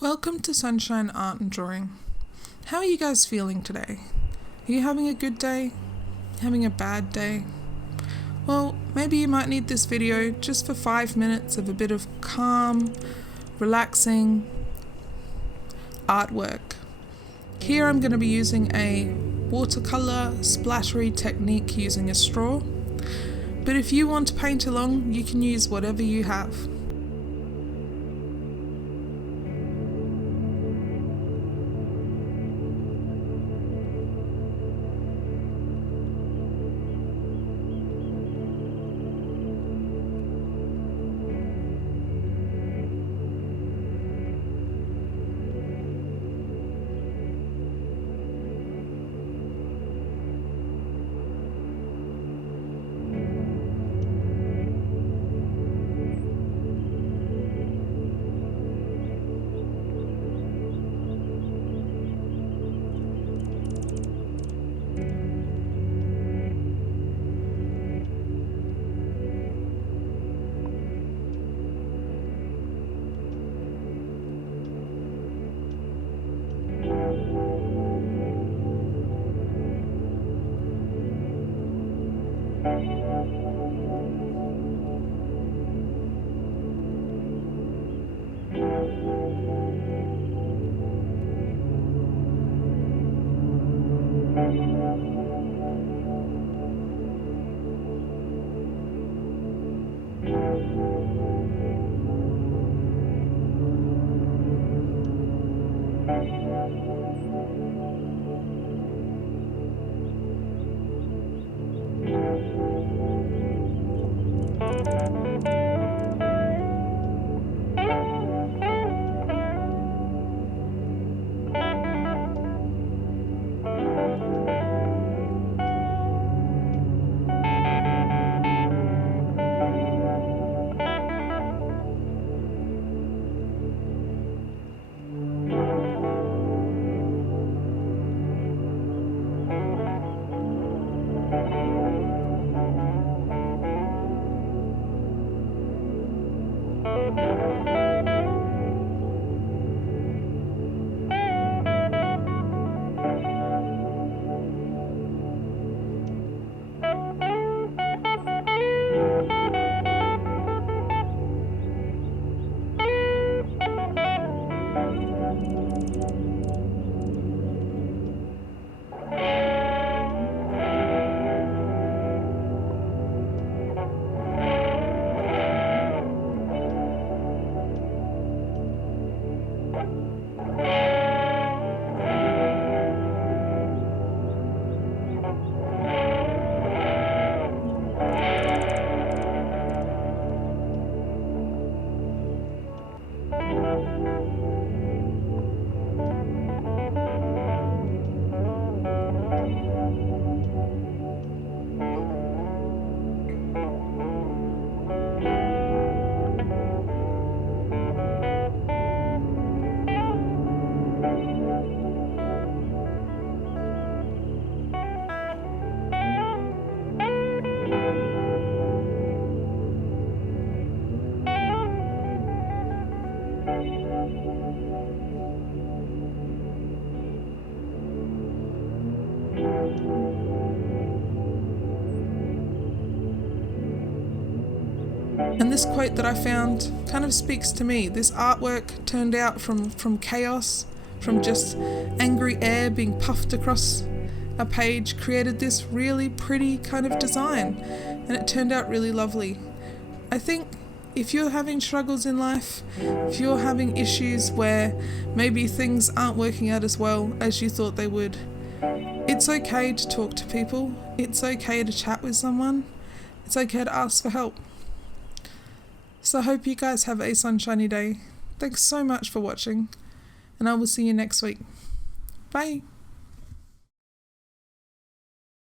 Welcome to Sunshine Art and Drawing. How are you guys feeling today? Are you having a good day? Having a bad day? Well, maybe you might need this video just for 5 minutes of a bit of calm, relaxing artwork. Here I'm going to be using a watercolour splattery technique using a straw, but if you want to paint along, you can use whatever you have. And this quote that I found kind of speaks to me. This artwork turned out from chaos, from just angry air being puffed across a page, created this really pretty kind of design, and it turned out really lovely. I think if you're having struggles in life, if you're having issues where maybe things aren't working out as well as you thought they would, it's okay to talk to people. It's okay to chat with someone. It's okay to ask for help. So I hope you guys have a sunshiny day. Thanks so much for watching, and I will see you next week. Bye.